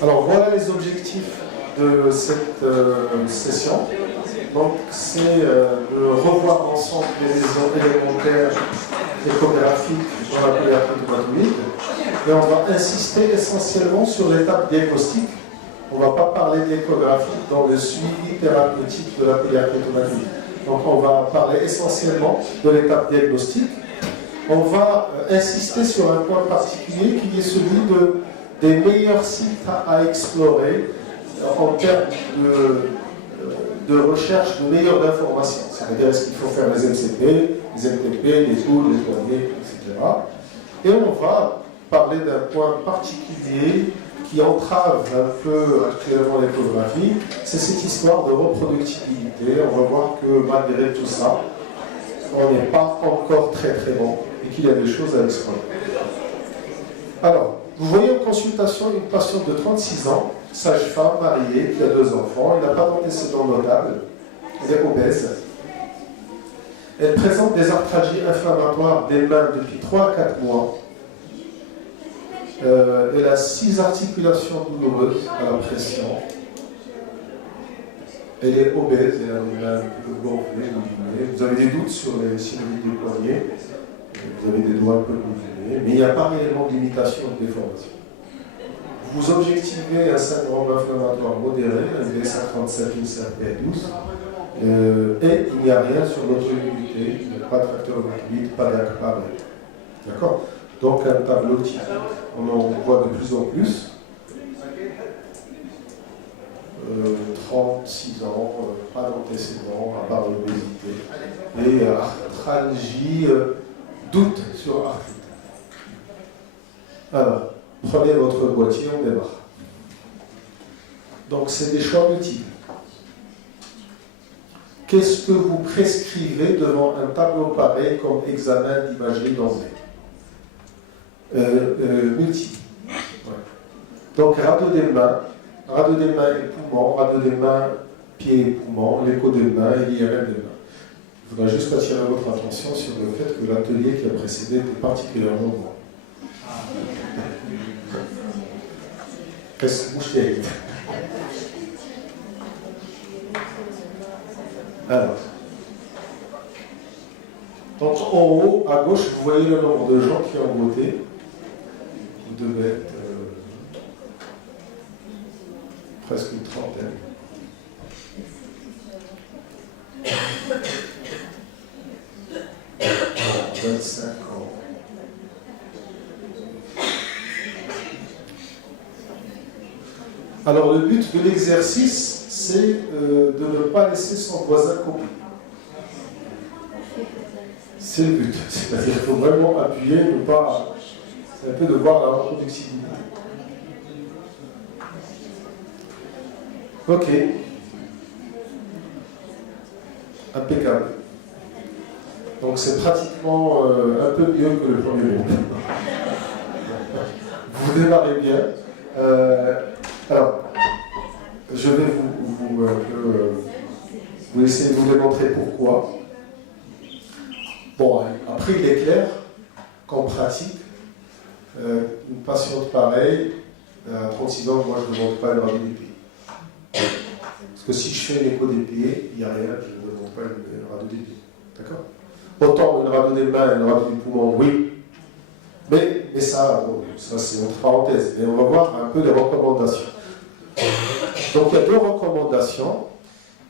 Alors voilà les objectifs de cette session. Donc c'est de revoir ensemble les lésions élémentaires échographiques dans la polyarthrite rhumatoïde. Et on va insister essentiellement sur l'étape diagnostique. On ne va pas parler d'échographie dans le suivi thérapeutique de la polyarthrite rhumatoïde. Donc on va parler essentiellement de l'étape diagnostique. On va insister sur un point particulier qui est celui des meilleurs sites à explorer en termes de recherche de meilleures informations. C'est-à-dire, est-ce qu'il faut faire les MCP, les MTP, les poules, les poignets, etc. Et on va parler d'un point particulier qui entrave un peu actuellement l'échographie, c'est cette histoire de reproductibilité. On va voir que malgré tout ça, on n'est pas encore très très bon et qu'il y a des choses à explorer. Alors, vous voyez en consultation une patiente de 36 ans, sage-femme, mariée, qui a 2 enfants, elle n'a pas d'antécédents notables, elle est obèse. Elle présente des arthralgies inflammatoires des mains depuis 3 à 4 mois. Elle a 6 articulations douloureuses à la pression. Elle est obèse, elle a une main un peu gonflée, moulinée. Vous avez des doutes sur les synovies du poignet, vous avez des doigts un peu moulinés, mais il n'y a pas réellement de limitation de déformation. Vous objectivez un syndrome inflammatoire modéré, un V137, une CRP12, et il n'y a rien sur notre immunité, il n'y a pas de facteur liquide, pas d'ACPA. D'accord? Donc un tableau typique, on en voit de plus en plus. 36 ans, pas d'antécédents, à part l'obésité, et arthralgie, doute sur arthrite. Alors, prenez votre boîtier, on démarre. Donc c'est des choix multiples. Qu'est-ce que vous prescrivez devant un tableau pareil comme examen d'imagerie d'emblée? Multiple. Ouais. Donc radio des mains et poumons, radio des mains, pieds et poumons, l'écho des mains et l'IRM des mains. Je voudrais juste attirer votre attention sur le fait que l'atelier qui a précédé était particulièrement bon. Qu'est-ce que vous faites? Alors. Donc en haut, à gauche, vous voyez le nombre de gens qui ont voté. Vous devez être presque une trentaine. « 25 ans. Alors le but de l'exercice, c'est de ne pas laisser son voisin copier. C'est le but. C'est-à-dire qu'il faut vraiment appuyer, ne pas... C'est un peu de voir la reproductibilité. Ok. Impeccable. Donc c'est pratiquement un peu mieux que le premier groupe. Vous démarrez bien. Alors, je vais vous essayer de vous démontrer pourquoi. Bon, après il est clair qu'en pratique, une patiente pareille, à 36 ans, moi je ne demande pas une radio des pieds. Parce que si je fais une écho des pieds, il n'y a rien, je ne demande pas une radio des pieds. D'accord? Autant une radio des mains et une radio du poumon, oui. Mais ça, bon, ça c'est entre parenthèses. Mais on va voir un peu les recommandations. Donc il y a 2 recommandations.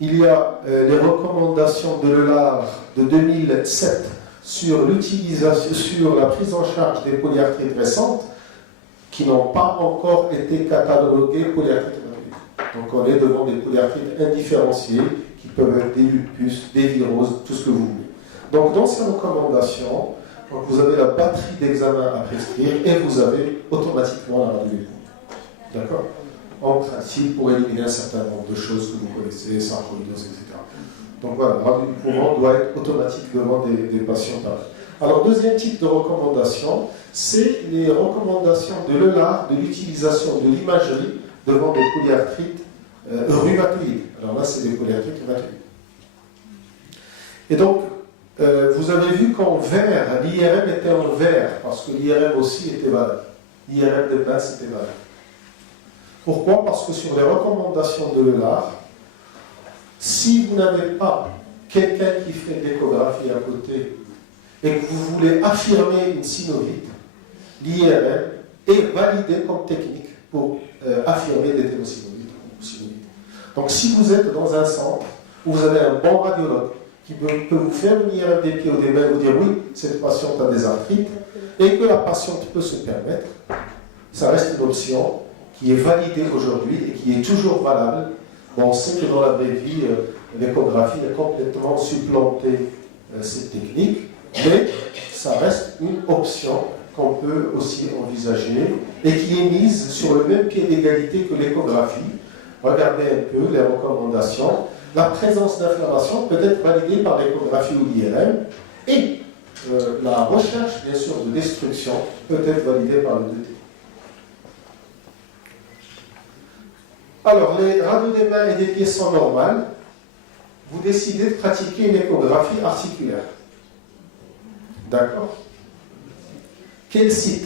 Il y a les recommandations de l'ELAR de 2007 sur l'utilisation, sur la prise en charge des polyarthrites récentes qui n'ont pas encore été cataloguées polyarthrites rhumatoïdes. Donc on est devant des polyarthrites indifférenciées qui peuvent être des lupus, des viroses, tout ce que vous voulez. Donc dans ces recommandations, vous avez la batterie d'examens à prescrire et vous avez automatiquement la radio des poumons. D'accord? En principe, pour éliminer un certain nombre de choses que vous connaissez, sarcoïdose, etc. Donc voilà, la radio du poumon doit être automatique devant des patients pareils. Alors, deuxième type de recommandation, c'est les recommandations de l'ELAR de l'utilisation de l'imagerie devant des polyarthrites rhumatoïdes. Alors là, c'est des polyarthrites rhumatoïdes. Et donc, vous avez vu qu'en vert, l'IRM était en vert, parce que l'IRM aussi était valable. L'IRM de base était valable. Pourquoi? Parce que sur les recommandations de l'ELAR, si vous n'avez pas quelqu'un qui fait l'échographie à côté et que vous voulez affirmer une synovite, l'IRM est validé comme technique pour affirmer des ténosynovites ou synovites. Donc si vous êtes dans un centre où vous avez un bon radiologue qui peut vous faire une IRM des pieds ou des mains et vous dire oui, cette patiente a des arthrites, et que la patiente peut se permettre, ça reste une option qui est validée aujourd'hui et qui est toujours valable. Bon, on sait que dans la vraie vie, l'échographie a complètement supplanté cette technique, mais ça reste une option qu'on peut aussi envisager et qui est mise sur le même pied d'égalité que l'échographie. Regardez un peu les recommandations. La présence d'inflammation peut être validée par l'échographie ou l'IRM et la recherche, bien sûr, de destruction peut être validée par le DT. Alors, les radios des mains et des pieds sont normales. Vous décidez de pratiquer une échographie articulaire. D'accord? Quel site?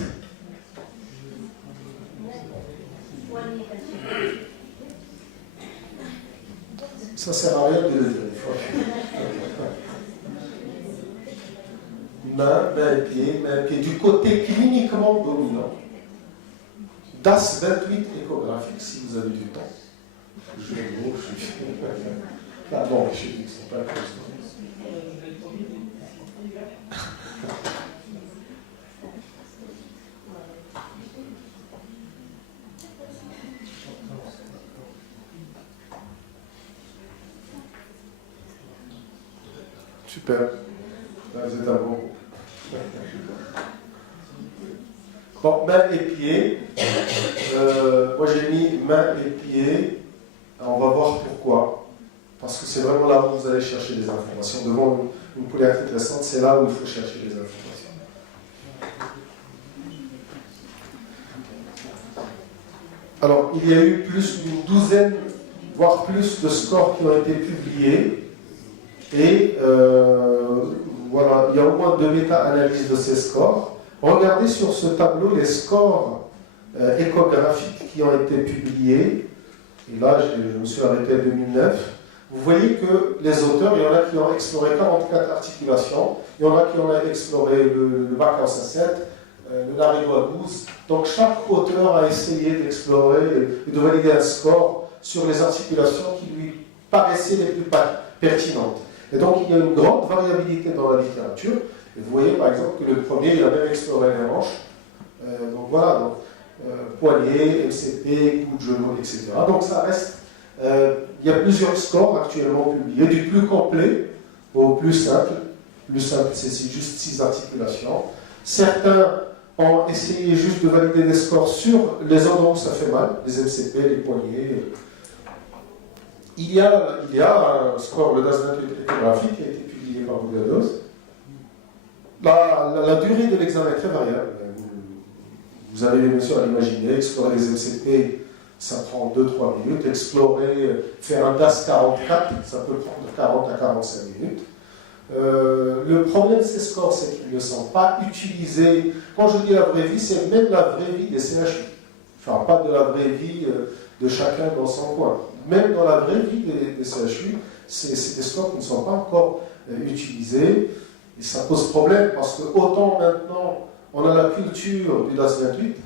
Ça ne sert à rien de le dire. Main, pied. Du côté cliniquement dominant, DAS 28 échographique, si vous avez du temps. Je vais vous ah bon, je dis que ce n'est pas comme ça. Super. Là, vous êtes à bon. Bon, mains et pieds. Moi, j'ai mis mains et pieds. Alors, on va voir pourquoi. Parce que c'est vraiment là où vous allez chercher des informations. Devant une polyarthrite récente, c'est là où il faut chercher les informations. Alors, il y a eu plus d'une douzaine, voire plus de scores qui ont été publiés. Et voilà, il y a au moins 2 méta-analyses de ces scores. Regardez sur ce tableau les scores échographiques qui ont été publiés. Et là, je me suis arrêté en 2009. Vous voyez que les auteurs, il y en a qui ont exploré 44 articulations, il y en a qui ont exploré le bac en 7, le larigot à 12. Donc chaque auteur a essayé d'explorer et de valider un score sur les articulations qui lui paraissaient les plus pertinentes. Et donc, il y a une grande variabilité dans la littérature. Et vous voyez, par exemple, que le premier, il a même exploré les hanches. Donc voilà, donc, poignet, MCP, coup de genou, etc. Donc ça reste... il y a plusieurs scores actuellement publiés, du plus complet au plus simple. Le plus simple, c'est juste 6 articulations. Certains ont essayé juste de valider des scores sur les endroits où ça fait mal, les MCP, les poignets... Il y a un score, le DAS 28 échographique, qui a été publié par Bougados. La durée de l'examen est très variable. Vous avez bien sûr à l'imaginer, explorer les MCP, ça prend 2-3 minutes. Faire un DAS 44, ça peut prendre 40 à 45 minutes. Le problème de ces scores, c'est qu'ils ne sont pas utilisés. Quand je dis la vraie vie, c'est même la vraie vie des CHU. Enfin, pas de la vraie vie de chacun dans son coin. Même dans la vraie vie des CHU, c'est des scores qui ne sont pas encore utilisés. Et ça pose problème parce que autant maintenant on a la culture du DAS 28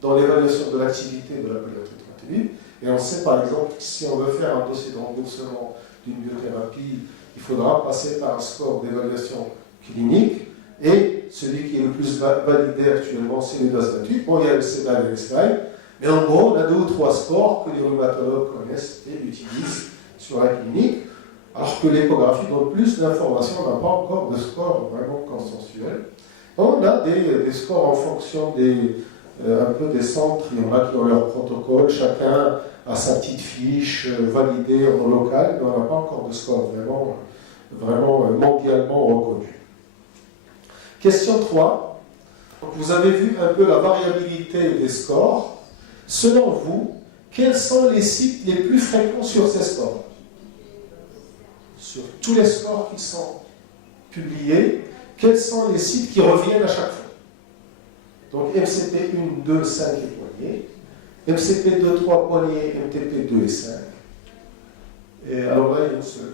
dans l'évaluation de l'activité de la polyarthrite continue, et on sait par exemple que si on veut faire un dossier de remboursement d'une biothérapie, il faudra passer par un score d'évaluation clinique, et celui qui est le plus validé actuellement, c'est le DAS 28. Bon, il y a le CEDAL et le SCAI, mais en gros, on a 2 ou 3 scores que les rhumatologues connaissent et utilisent sur la clinique, alors que l'échographie donne plus d'informations, on n'a pas encore de score vraiment consensuel. On a des scores en fonction un peu des centres, il y en a qui ont leur protocole, chacun a sa petite fiche validée en local, mais on n'a pas encore de score vraiment mondialement reconnu. Question 3. Donc vous avez vu un peu la variabilité des scores. Selon vous, quels sont les sites les plus fréquents sur ces scores? Sur tous les scores qui sont publiés, quels sont les sites qui reviennent à chaque fois? Donc MCP 1, 2, 5 et poignets. MCP 2, 3 poignets, MTP 2 et 5. Et alors là, il y a une seule.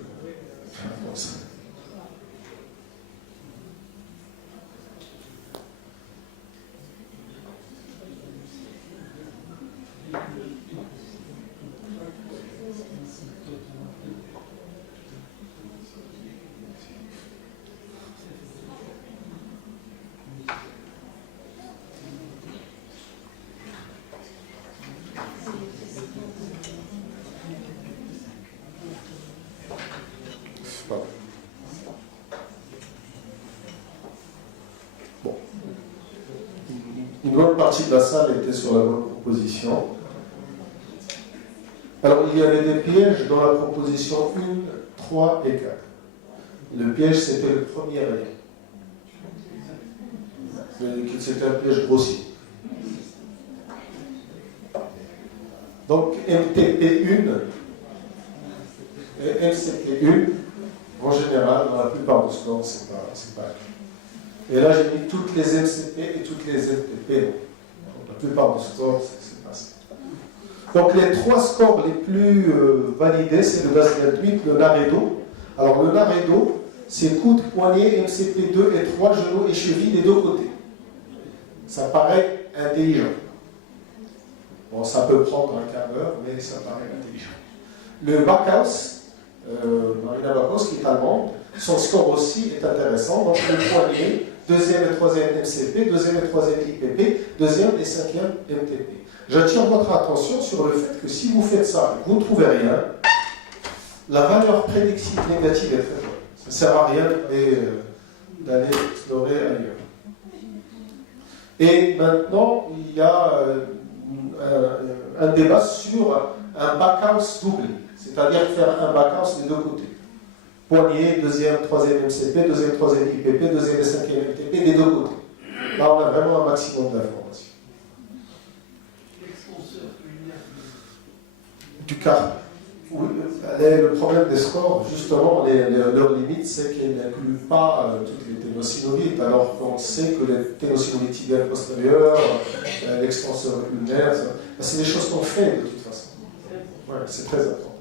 Une bonne partie de la salle était sur la bonne proposition. Alors, il y avait des pièges dans la proposition 1, 3 et 4. Le piège, c'était le premier rayon. C'était un piège grossier. Donc, MTP1 et MCP1, en général, dans la plupart des scores, c'est pas. Et là, j'ai mis toutes les MCP et toutes les MTP. Donc, la plupart des scores, c'est pas ça. Donc, les 3 scores les plus validés, c'est le DAS 28, le Naredo. Alors, le Naredo, c'est coude, poignet, MCP 2 et 3, genoux et chevilles des deux côtés. Ça paraît intelligent. Bon, ça peut prendre un quart d'heure, mais ça paraît intelligent. Le Backhaus, Marina Backhaus, qui est allemande, son score aussi est intéressant. Donc, le poignet, deuxième et troisième MCP, deuxième et troisième IPP, deuxième et cinquième MTP. J'attire votre attention sur le fait que si vous faites ça et que vous ne trouvez rien, la valeur prédictive négative est très bonne. Ça ne sert à rien d'aller explorer ailleurs. Et maintenant, il y a un débat sur un Backhaus doublé, c'est-à-dire faire un Backhaus des deux côtés. Poignet, deuxième, troisième MCP, deuxième, troisième IPP, deuxième et cinquième MTP, des deux côtés. Là, on a vraiment un maximum d'informations. Du quart. Oui, le problème des scores, justement, leur limite, c'est qu'ils n'incluent pas toutes les ténosynovites, alors qu'on sait que les ténosynovites tibiales postérieures, l'extenseur ulnaire, c'est des choses qu'on fait de toute façon. Ouais, c'est très important.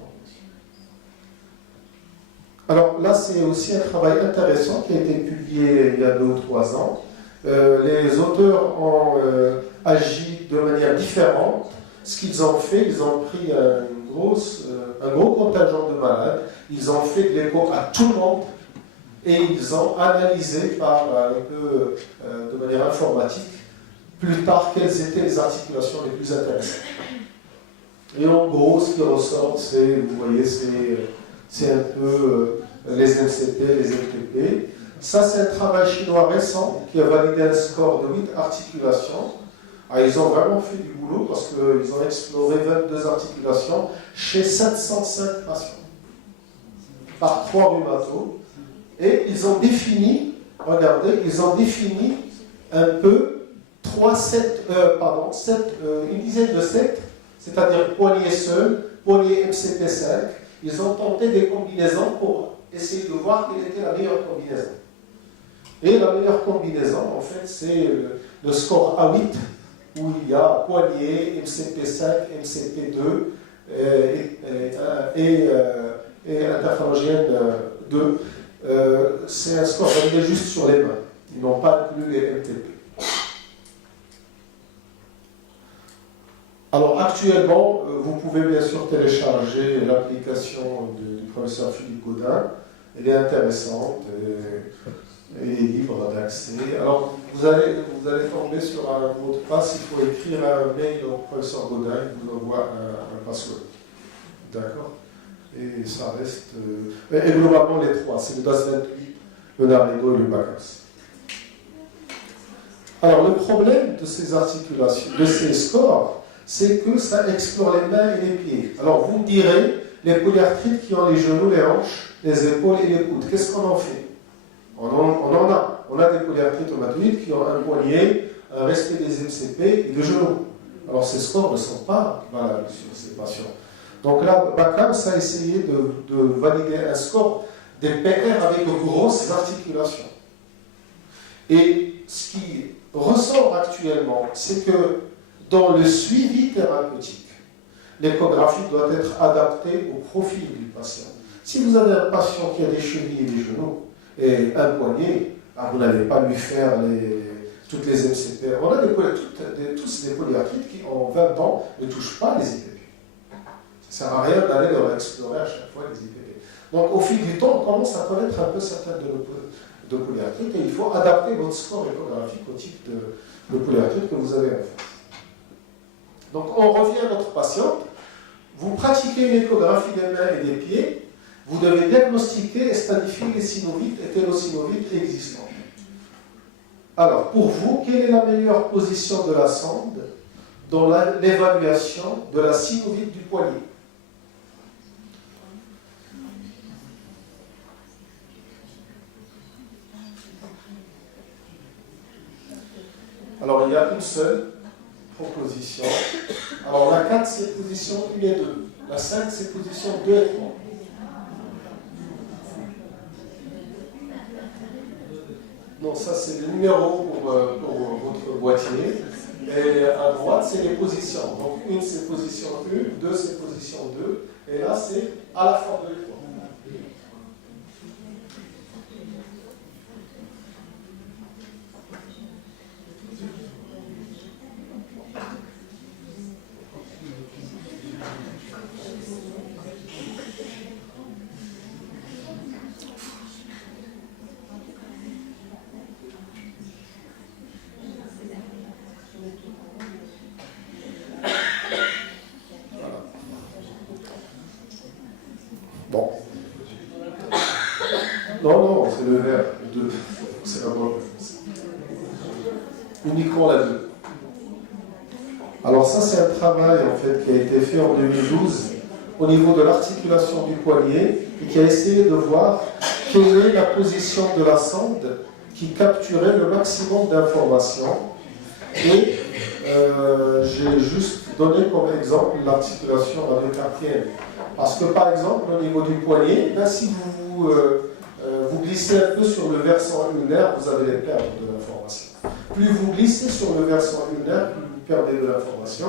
Alors là, c'est aussi un travail intéressant qui a été publié il y a 2 ou 3 ans. Les auteurs ont agi de manière différente. Ce qu'ils ont fait, ils ont pris un gros contingent de malades, ils ont fait de l'écho à tout le monde et ils ont analysé de manière informatique plus tard quelles étaient les articulations les plus intéressantes. Et en gros, ce qui ressort, c'est, vous voyez, c'est un peu les MCP, les MTP. Ça, c'est un travail chinois récent qui a validé un score de 8 articulations. Alors, ils ont vraiment fait du boulot parce qu'ils ont exploré 22 articulations chez 705 patients par 3 rhumatos. Et ils ont défini, regardez, un peu une dizaine de sectes, c'est-à-dire poignet seul, poignet MCP5. Ils ont tenté des combinaisons pour essayer de voir quelle était la meilleure combinaison. Et la meilleure combinaison, en fait, c'est le score A8, où il y a poignet, MCP5, MCP2 et interphalangienne 2. C'est un score validé juste sur les mains. Ils n'ont pas inclus les MTP. Alors actuellement, vous pouvez bien sûr télécharger l'application du professeur Philippe Gaudin. Elle est intéressante et libre d'accès. Alors vous allez tomber sur un mot de passe, il faut écrire un mail au professeur Gaudin, il vous envoie un password. D'accord? Et ça reste... et globalement les 3, c'est le DAS 28, le Naredo et le Backhaus. Alors le problème de ces articulations, de ces scores, c'est que ça explore les mains et les pieds. Alors vous me direz, les polyarthrites qui ont les genoux, les hanches, les épaules et les coudes, qu'est-ce qu'on en fait? On en a. On a des polyarthrites rhumatoïdes qui ont un poignet, un respect des MCP et des genoux. Alors ces scores ne sont pas valables sur ces patients. Donc là, Backhaus a essayé de valider un score des PR avec de grosses articulations. Et ce qui ressort actuellement, c'est que dans le suivi thérapeutique. L'échographie doit être adaptée au profil du patient. Si vous avez un patient qui a des chevilles et des genoux et un poignet, vous n'allez pas lui faire toutes les MCP. On a tous des polyarthrites qui, en 20 ans, ne touchent pas les IPP. Ça ne sert à rien d'aller leur explorer à chaque fois les IPP. Donc, au fil du temps, on commence à connaître un peu certaines de polyarthrites et il faut adapter votre score échographique au type de polyarthrite que vous avez en face. Donc, on revient à notre patiente. Vous pratiquez une échographie des mains et des pieds. Vous devez diagnostiquer et stadifier les synovites et ténosynovites existants. Alors, pour vous, quelle est la meilleure position de la sonde dans l'évaluation de la synovite du poignet? Alors, il y a une seule proposition. Alors, la 4, c'est position 1 et 2. La 5, c'est position 2 et 3. Non, ça, c'est le numéro pour votre boîtier. Et à droite, c'est les positions. Donc, 1, c'est position 1, 2, c'est position 2. Et là, c'est à la fois 2 et 3. Bon. Non, c'est le vert. 2. C'est la bonne réponse. Uniquement la 2. Alors ça, c'est un travail en fait qui a été fait en 2012 au niveau de l'articulation du poignet et qui a essayé de voir quelle est la position de la sonde qui capturait le maximum d'informations. Et j'ai juste donné comme exemple l'articulation radiocarpienne. Parce que par exemple, au niveau du poignet, ben, si vous glissez un peu sur le versant ulnaire, vous allez perdre de l'information. Plus vous glissez sur le versant ulnaire, plus vous perdez de l'information.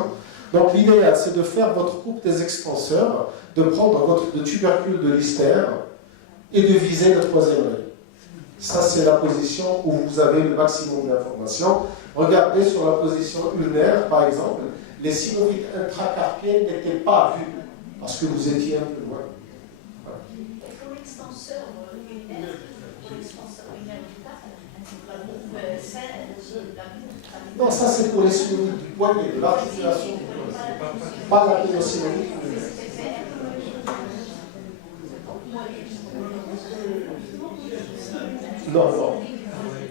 Donc l'idéal, c'est de faire votre coupe des extenseurs, de prendre votre tubercule de Lister et de viser le troisième œil. Ça, c'est la position où vous avez le maximum d'informations. Regardez sur la position ulnaire, par exemple, les synovites intracarpiennes n'étaient pas vues parce que vous étiez un peu loin. Voilà. Pour l'extenseur ulnaire, non, ça c'est pour les synovites du poignet, de l'articulation du poignet. Pas la ténosynovite ulnaire.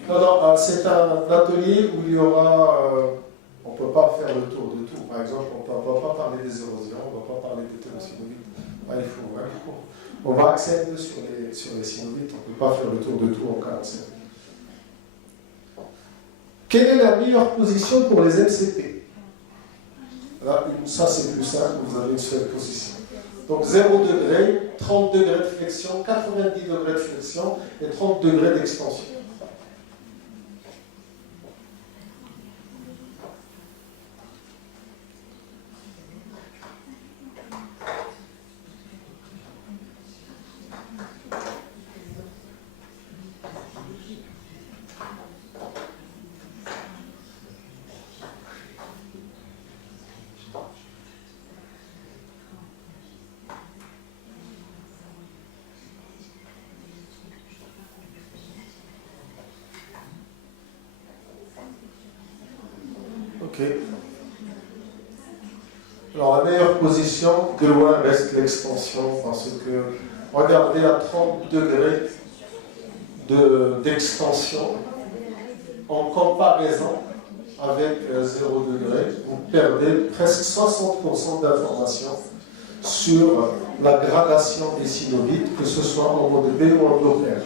Non, c'est un atelier où il y aura... on ne peut pas faire le tour de tout. Par exemple, on ne va pas parler des érosions, on ne va pas parler des ténosynovites. On va axer un peu sur les synovites, on ne peut pas faire le tour de tout en 45 minutes. Quelle est la meilleure position pour les MCP? Là, ça c'est plus simple, vous avez une seule position. Donc 0 degré, 30 degrés de flexion, 90 degrés de flexion et 30 degrés d'extension. Ok. Alors la meilleure position, de loin reste l'extension, parce que regardez à 30 degrés d'extension, en comparaison avec 0 degré, vous perdez presque 60% d'informations sur la gradation des synovites, que ce soit en mode B ou en Doppler.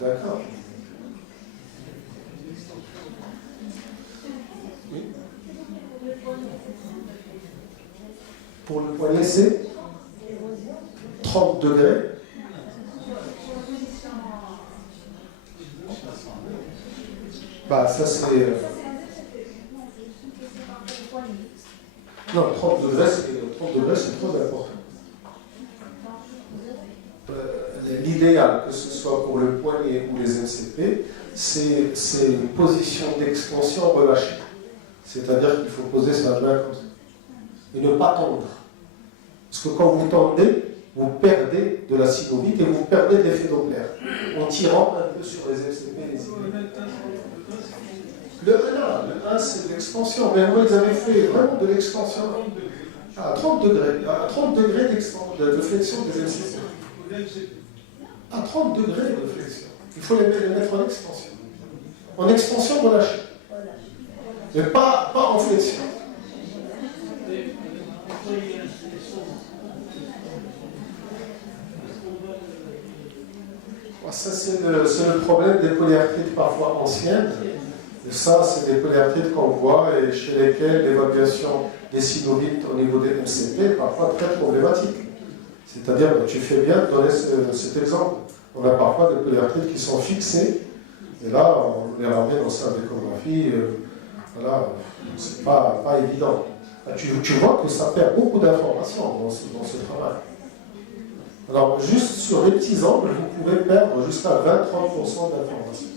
D'accord? Oui. Pour le poignet, c'est 30 degrés. Bah, ça c'est... Non, 30 degrés, c'est trop important. L'idéal, que ce soit pour le poignet ou les MCP, c'est une position d'extension relâchée. C'est-à-dire qu'il faut poser sa main comme ça. Et ne pas tendre. Parce que quand vous tendez, vous perdez de la synovite et vous perdez de l'effet Doppler. En tirant un peu sur les MCP et les IB. Le 1, c'est de l'extension. Mais moi, ils avaient fait vraiment de l'extension à 30 degrés. À 30 degrés de flexion des MCP. À 30 degrés de flexion. Il faut les mettre en extension. En extension relâchée. Mais pas en flexion. Ça, c'est le problème des polyarthrites parfois anciennes. Et ça, c'est des polyarthrites qu'on voit et chez lesquels l'évaluation des synovites au niveau des MCP est parfois très problématique. C'est-à-dire, tu fais bien de donner cet exemple. On a parfois des polyarthrites qui sont fixés, et là, on les ramène en salle d'échographie. Voilà, c'est pas évident. Tu vois que ça perd beaucoup d'informations dans ce travail. Alors, juste sur les petits angles, vous pouvez perdre jusqu'à 20-30% d'informations.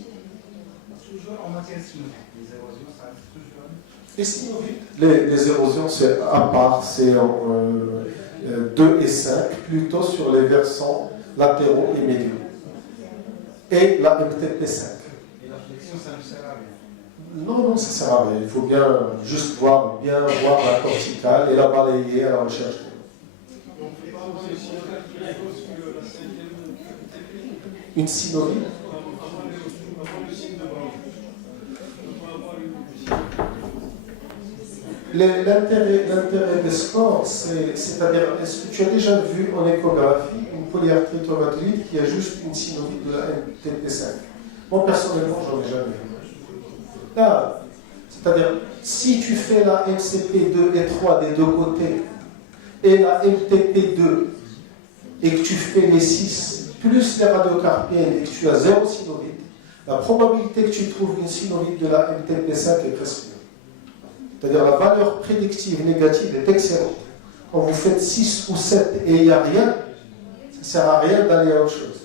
Toujours en matière synovique, les érosions, ça reste toujours. Les synovites, les érosions, c'est à part, c'est en 2 et 5, plutôt sur les versants latéraux et médiaux. Et la MTP5. Et la flexion, ça ne sert à rien. Non, ça sert à rien. Il faut bien voir la corticale et la balayer à la recherche. Une synovite. L'intérêt des scores, c'est-à-dire, est-ce que tu as déjà vu en échographie une polyarthrite rhumatoïde qui a juste une synovite de la MTP5? Moi, personnellement, j'en ai jamais vu. Là, c'est-à-dire, si tu fais la MCP2 et 3 des deux côtés et la MTP2 et que tu fais les 6 plus les radiocarpiennes et que tu as 0 synovite, la probabilité que tu trouves une synovite de la MTP5 est presque nulle. C'est-à-dire la valeur prédictive négative est excellente. Quand vous faites 6 ou 7 et il n'y a rien, ça ne sert à rien d'aller à autre chose.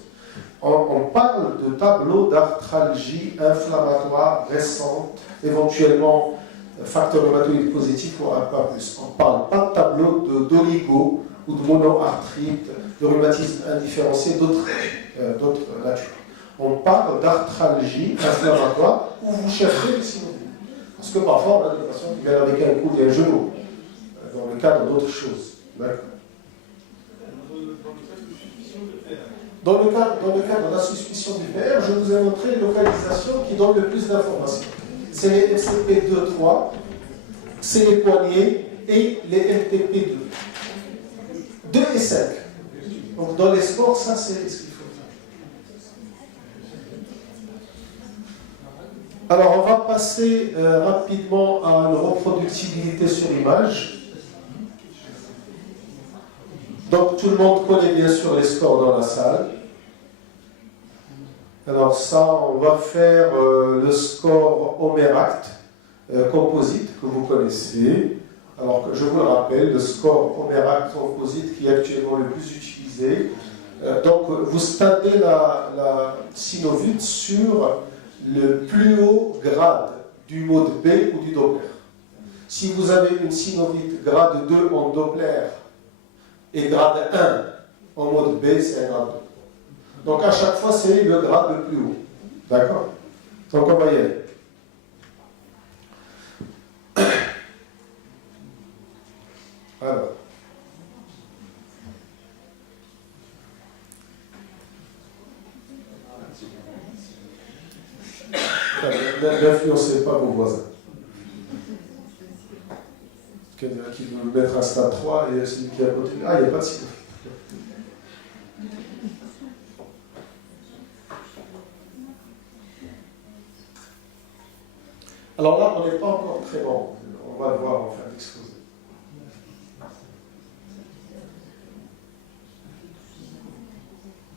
On parle de tableau d'arthralgie inflammatoire récente, éventuellement facteur rhumatoïde positif ou pas plus. On ne parle pas de tableau d'oligo ou de monoarthrite, de rhumatisme indifférencié, d'autres natures. On parle d'arthralgie inflammatoire où vous cherchez les synovites. Parce que parfois, on a des patients qui viennent avec un coude et un genou, dans le cadre d'autres choses. D'accord. Dans le cadre de la suspicion du PR, je vous ai montré une localisation qui donne le plus d'informations. C'est les MCP2-3, c'est les poignets et les MTP2. 2 et 5. Donc dans les sports, ça c'est ce qu'il faut faire. Alors on va passer rapidement à une reproductibilité sur image. Donc tout le monde connaît bien sûr les scores dans la salle. Alors ça, on va faire le score Homeract composite que vous connaissez. Alors je vous le rappelle, le score Homeract composite qui est actuellement le plus utilisé. Donc vous statez la synovite sur le plus haut grade du mode B ou du Doppler. Si vous avez une synovite grade 2 en Doppler et grade 1 en mode B, c'est un grade 2. Donc à chaque fois, c'est le grade le plus haut. D'accord? Donc on va y aller. Alors. N'influencez pas vos voisins. Quelqu'un qui veut mettre un stade 3 et celui qui est à côté. Ah, il n'y a pas de synovite. Alors là, on n'est pas encore très bon. On va le voir en fin d'exposé.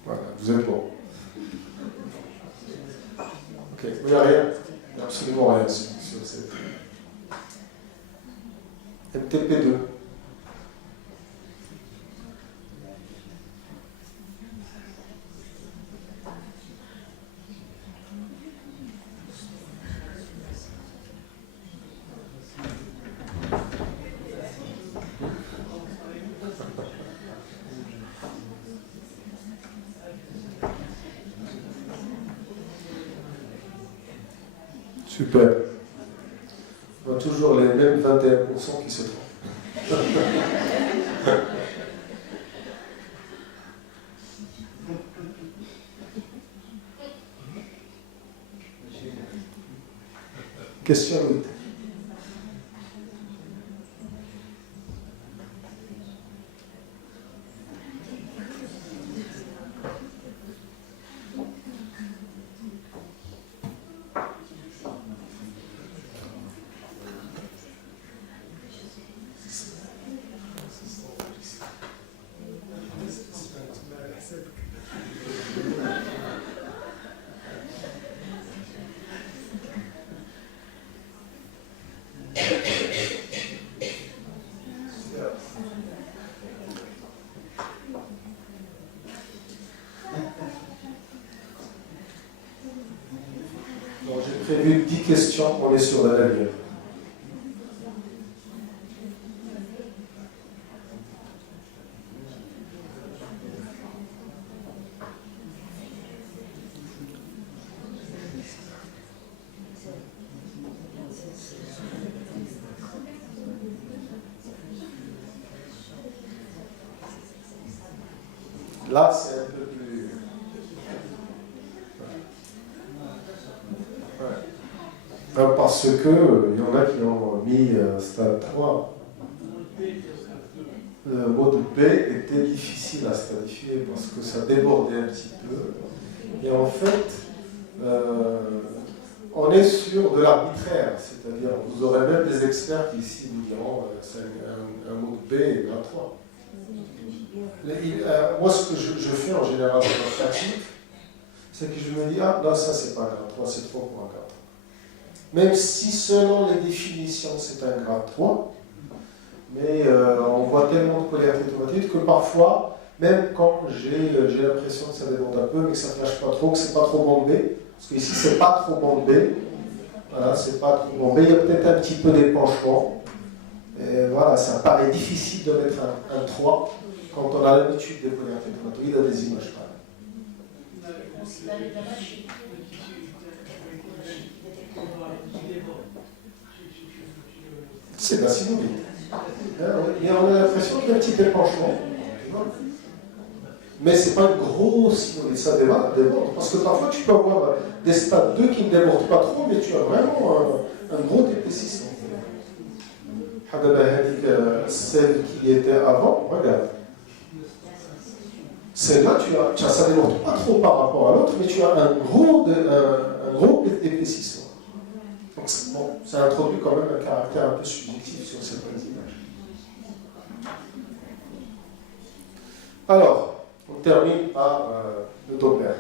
Voilà, vous êtes bon. Ok, il n'y a rien. Il n'y a absolument rien sur cette. MTP2. Super. On a toujours les mêmes 21% qui se trompent. Question 8. J'ai prévu 10 questions, on est sur la dernière. Là, c'est un peu plus... Ouais. Parce que il y en a qui ont mis stade 3. Le mode B était difficile à stadifier parce que ça débordait un petit peu. Et en fait, on est sur de l'arbitraire, c'est-à-dire vous aurez même des experts qui ici vous diront c'est un mode B et grade 3. Moi, ce que je fais en général dans la pratique, c'est que je me dis, ah non, ça c'est pas un grade 3, c'est trop pour un grade 3. Même si selon les définitions c'est un grade 3, mais on voit tellement de polarité automatique que parfois, même quand j'ai l'impression que ça déborde un peu, mais que ça ne flash pas trop, que c'est pas trop bombé, parce qu'ici c'est pas trop bombé, voilà, c'est pas trop bombé, il y a peut-être un petit peu d'épanchement, et voilà, ça paraît difficile de mettre un 3 quand on a l'habitude des polarités automatiques, il a des images pareilles. C'est la synovie. Mais on a l'impression qu'il y a un petit épanchement. Mais ce n'est pas une grosse synovie, ça déborde. Parce que parfois tu peux avoir des stades 2 qui ne débordent pas trop, mais tu as vraiment un gros épaississement. Celle qui était avant, regarde. Celle-là, ça ne déborde pas trop par rapport à l'autre, mais tu as un gros épaississement. Donc bon, ça introduit quand même un caractère un peu subjectif sur certaines images. Alors, on termine par le Doppler.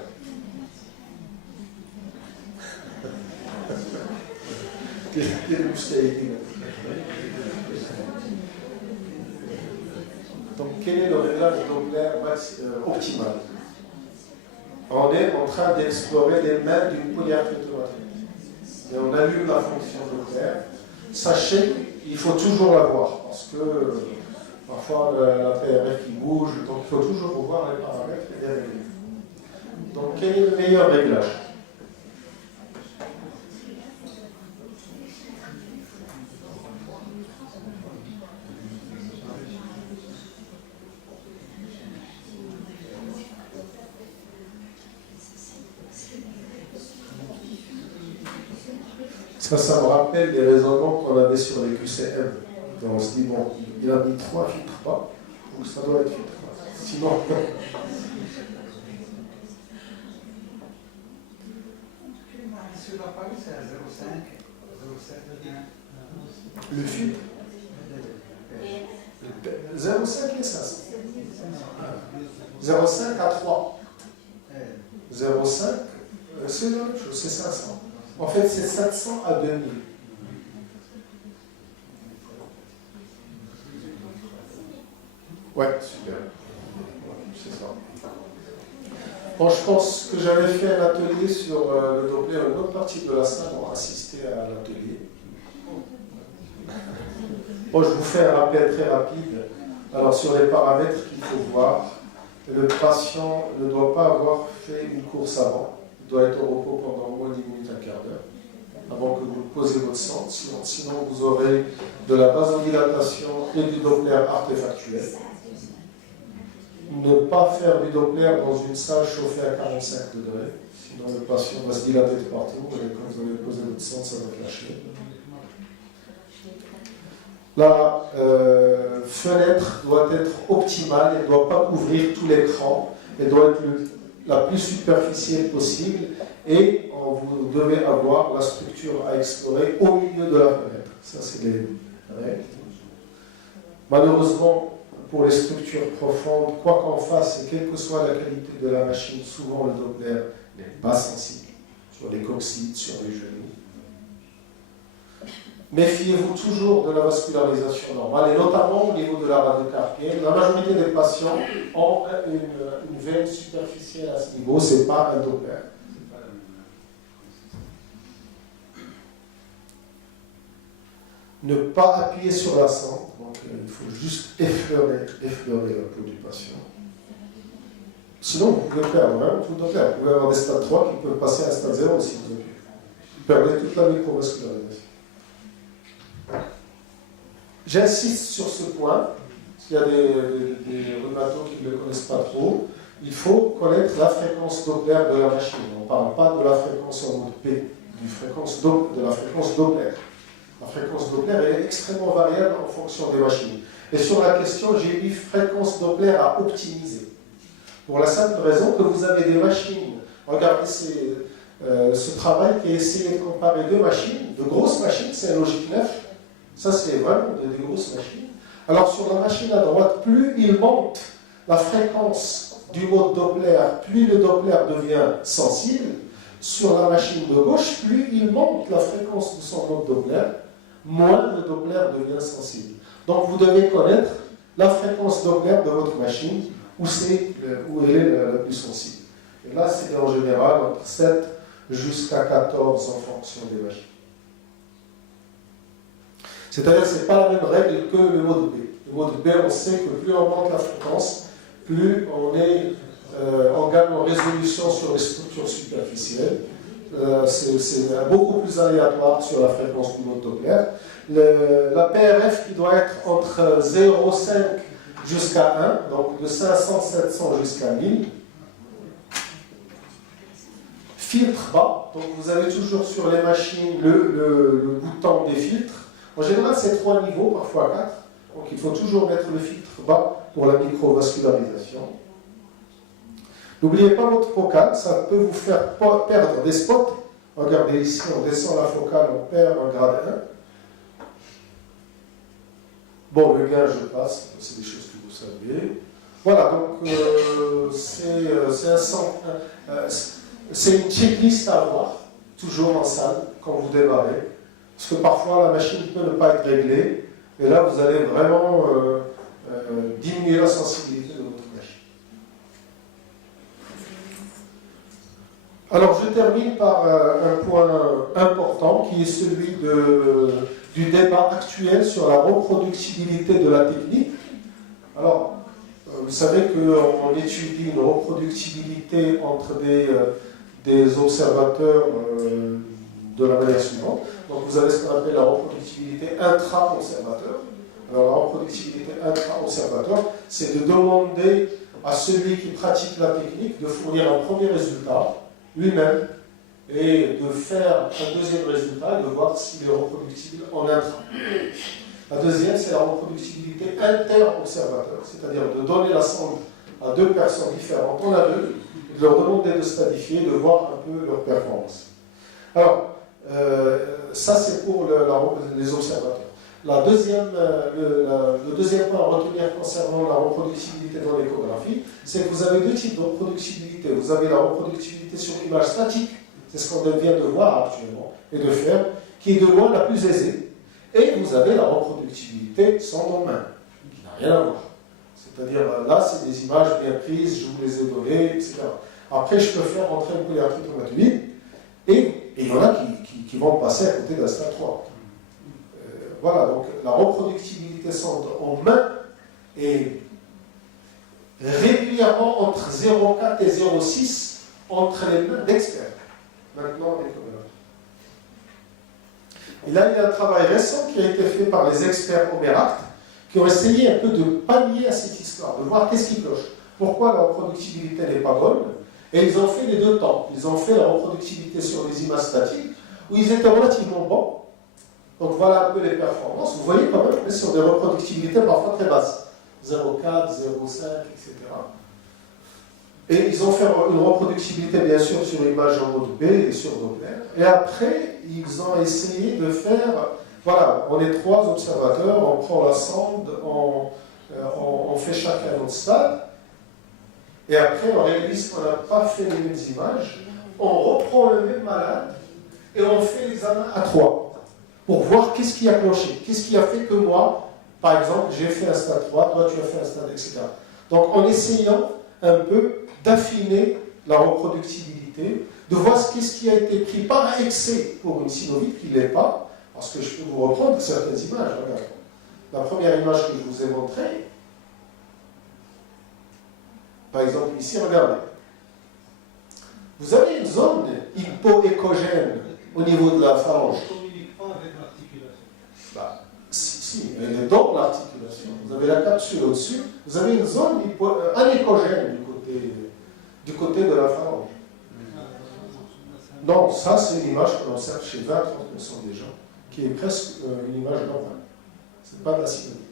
Donc, quel est le réglage Doppler optimal? On est en train d'explorer les mains d'une polyarité automatique. Et on allume la fonction Doppler. Sachez qu'il faut toujours la voir, parce que parfois la PRF qui bouge, donc il faut toujours voir les paramètres et les régler. Donc, quel est le meilleur réglage? Ça me rappelle des raisonnements qu'on avait sur les QCM. Donc on se dit, bon, il a mis 3 filtres pas, donc ça doit être filtre pas. Sinon, Sur la page, c'est à 0,5, 0,7, le filtre 0,5 et 5. 0,5 à 3. 0,5, c'est la même chose, c'est 500. En fait, c'est 700 à 2000. Ouais, super. C'est ça. Bon, je pense que j'avais fait un atelier sur le Doppler. Une autre partie de la salle ont assisté à l'atelier. Bon, je vous fais un rappel très rapide. Alors, sur les paramètres qu'il faut voir, le patient ne doit pas avoir fait une course avant. Il doit être au repos pendant au moins 10 minutes, un quart d'heure, avant que vous posez votre sang. Sinon, vous aurez de la vasodilatation et du Doppler artefactuel. Ne pas faire du Doppler dans une salle chauffée à 45 degrés. Sinon, le patient va se dilater de partout et quand vous allez poser votre sang, ça va flasher. La fenêtre doit être optimale, elle ne doit pas couvrir tout l'écran, elle doit être la plus superficielle possible et vous devez avoir la structure à explorer au milieu de la fenêtre. Ça, c'est les règles. Malheureusement, pour les structures profondes, quoi qu'en fasse, et quelle que soit la qualité de la machine, souvent le Doppler n'est pas sensible sur les coccyx, sur les genoux. Méfiez-vous toujours de la vascularisation normale, et notamment au niveau de la radiocarpienne. La majorité des patients ont une veine superficielle à ce niveau, ce n'est pas un Doppler. Ne pas appuyer sur la sangle, donc il faut juste effleurer la peau du patient. Sinon, vous pouvez perdre même tout Doppler. Vous pouvez avoir des stades 3 qui peuvent passer à un stade 0 si vous perdez toute la microvascularisation. J'insiste sur ce point, s'il y a des rhumatos qui ne le connaissent pas trop, il faut connaître la fréquence Doppler de la machine. On ne parle pas de la fréquence en mode P, de la fréquence Doppler. La fréquence Doppler est extrêmement variable en fonction des machines. Et sur la question, j'ai mis fréquence Doppler à optimiser. Pour la simple raison que vous avez des machines. Regardez ce travail qui a essayé de comparer deux machines, de grosses machines, c'est un Logic 9. Ça, c'est vraiment des grosses machines. Alors, sur la machine à droite, plus il monte la fréquence du mode Doppler, plus le Doppler devient sensible. Sur la machine de gauche, plus il monte la fréquence de son mode Doppler, moins le Doppler devient sensible. Donc, vous devez connaître la fréquence Doppler de votre machine, où elle est la plus sensible. Et là, c'est en général entre 7 jusqu'à 14 en fonction des machines. C'est-à-dire que ce n'est pas la même règle que le mode B. Le mode B, on sait que plus on monte la fréquence, plus on gagne en résolution sur les structures superficielles. C'est beaucoup plus aléatoire sur la fréquence du mode Doppler. La PRF qui doit être entre 0,5 jusqu'à 1, donc de 500, 700 jusqu'à 1000. Filtre bas, donc vous avez toujours sur les machines le bouton des filtres. En général, c'est 3 niveaux, parfois 4. Donc il faut toujours mettre le filtre bas pour la microvascularisation. N'oubliez pas votre focale, ça peut vous faire perdre des spots. Regardez ici, on descend la focale, on perd un grade 1. Bon, le gain, je passe, c'est des choses que vous savez. Voilà, donc c'est une checklist à avoir, toujours en salle, quand vous démarrez. Parce que parfois, la machine peut ne pas être réglée, et là, vous allez vraiment diminuer la sensibilité de votre machine. Alors, je termine par un point important, qui est celui du débat actuel sur la reproductibilité de la technique. Alors, vous savez qu'on étudie une reproductibilité entre des observateurs de la manière suivante. Donc vous avez ce qu'on appelle la reproductibilité intra-observateur. Alors la reproductibilité intra-observateur, c'est de demander à celui qui pratique la technique de fournir un premier résultat lui-même et de faire un deuxième résultat et de voir s'il est reproductible en intra. La deuxième, c'est la reproductibilité inter-observateur, c'est-à-dire de donner la sonde à deux personnes différentes en aveugle, de leur demander de stadifier, de voir un peu leur performance. Alors, ça c'est pour les observateurs. Le deuxième point à retenir concernant la reproductibilité dans l'échographie, c'est que vous avez deux types de reproductibilité. Vous avez la reproductibilité sur image statique, c'est ce qu'on vient de voir actuellement, et de faire, qui est de loin la plus aisée. Et vous avez la reproductibilité sans main, qui n'a rien à voir. C'est-à-dire, là, c'est des images bien prises, je vous les ai données, etc. Après, je peux faire rentrer une polyarthrite rhumatoïde, et il y en a qui vont passer à côté d'un stade 3. Voilà, donc la reproductibilité sont en main, et régulièrement entre 0,4 et 0,6 entre les mains d'experts. Maintenant, les communs. Et là, il y a un travail récent qui a été fait par les experts Omeract, qui ont essayé un peu de pallier à cette histoire, de voir qu'est-ce qui cloche. Pourquoi la reproductibilité n'est pas bonne. Et ils ont fait les deux temps. Ils ont fait la reproductibilité sur les images statiques, où ils étaient relativement bons. Donc voilà un peu les performances. Vous voyez quand même, on est sur des reproductibilités parfois très basses. 0,4, 0,5, etc. Et ils ont fait une reproductibilité, bien sûr, sur image en mode B et sur Doppler. Et après, ils ont essayé de faire... Voilà, on est 3 observateurs, on prend la sonde, on fait chacun notre stade. Et après, on réalise qu'on n'a pas fait les mêmes images. On reprend le même malade et on fait l'examen à 3 pour voir qu'est-ce qui a cloché. Qu'est-ce qui a fait que moi, par exemple, j'ai fait un stade 3, toi tu as fait un stade, etc. Donc en essayant un peu d'affiner la reproductibilité, de voir qu'est-ce qui a été pris par excès pour une synovite qui ne l'est pas, parce que je peux vous reprendre certaines images. Regarde. La première image que je vous ai montrée, par exemple ici, regardez. Vous avez une zone hypoécogène au niveau de la phalange. Bah, si, elle est dans l'articulation. Vous avez la capsule au-dessus, vous avez une zone anécogène du côté de la phalange. Non, ça c'est une image que l'on observe chez 20-30% des gens, qui est presque une image normale. Ce n'est pas de la synovite.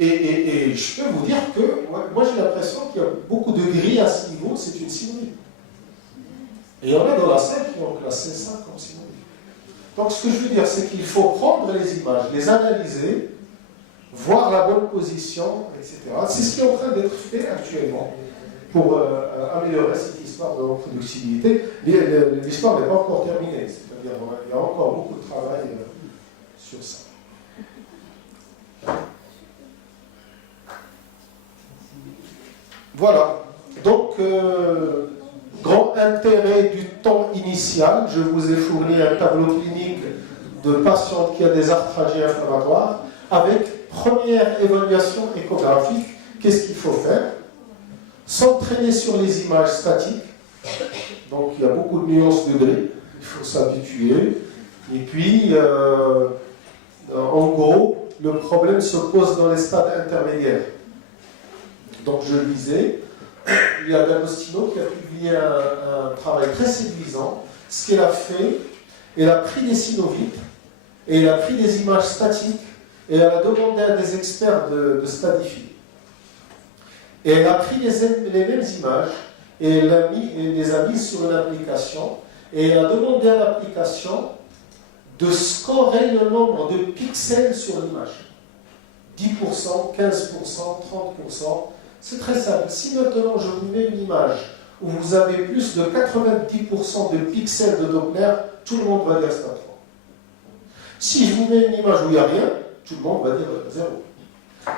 Et je peux vous dire que, moi j'ai l'impression qu'il y a beaucoup de gris à ce niveau, c'est une synovite. Et il y en a dans la salle qui ont classé ça comme synovite. Donc ce que je veux dire, c'est qu'il faut prendre les images, les analyser, voir la bonne position, etc. C'est ce qui est en train d'être fait actuellement pour améliorer cette histoire de reproductibilité. L'histoire n'est pas encore terminée, c'est-à-dire qu'il y a encore beaucoup de travail sur ça. Voilà. Donc, grand intérêt du temps initial. Je vous ai fourni un tableau clinique de patiente qui a des arthralgies inflammatoires avec première évaluation échographique. Qu'est-ce qu'il faut faire? S'entraîner sur les images statiques. Donc, il y a beaucoup de nuances de gris. Il faut s'habituer. Et puis, en gros, le problème se pose dans les stades intermédiaires. Donc je lisais, il y a D'Agostino qui a publié un travail très séduisant. Ce qu'elle a fait, elle a pris des synovites et elle a pris des images statiques et elle a demandé à des experts de stadifier. Et elle a pris les mêmes images et elle les a mises sur une application et elle a demandé à l'application de scorer le nombre de pixels sur l'image. 10%, 15%, 30%. C'est très simple. Si maintenant je vous mets une image où vous avez plus de 90% de pixels de Doppler, tout le monde va dire stade 3. Si je vous mets une image où il n'y a rien, tout le monde va dire 0.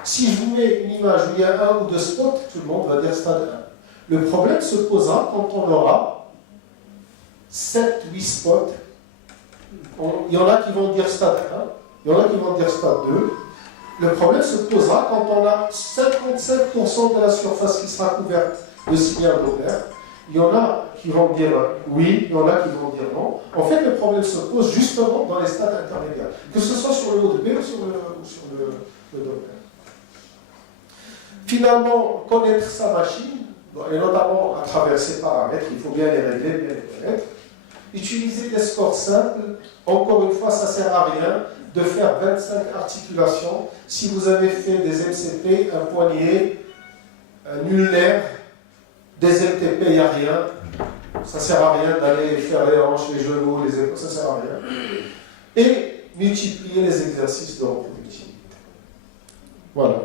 Si je vous mets une image où il y a un ou deux spots, tout le monde va dire stade 1. Le problème se posera quand on aura 7-8 spots. Il y en a qui vont dire stade 1, il y en a qui vont dire stade 2. Le problème se posera quand on a 55% de la surface qui sera couverte de signal Doppler. Il y en a qui vont dire oui, il y en a qui vont dire non. En fait, le problème se pose justement dans les stades intermédiaires, que ce soit sur le mode B ou sur le Doppler. Finalement, connaître sa machine, et notamment à travers ses paramètres, il faut bien les régler, bien les connaître. Utiliser des scores simples, encore une fois, ça ne sert à rien de faire 25 articulations. Si vous avez fait des MCP, un poignet, un ulnaire, des LTP, il n'y a rien. Ça ne sert à rien d'aller faire les hanches, les genoux, les épaules, ça ne sert à rien. Et multiplier les exercices de reproductivité. Voilà.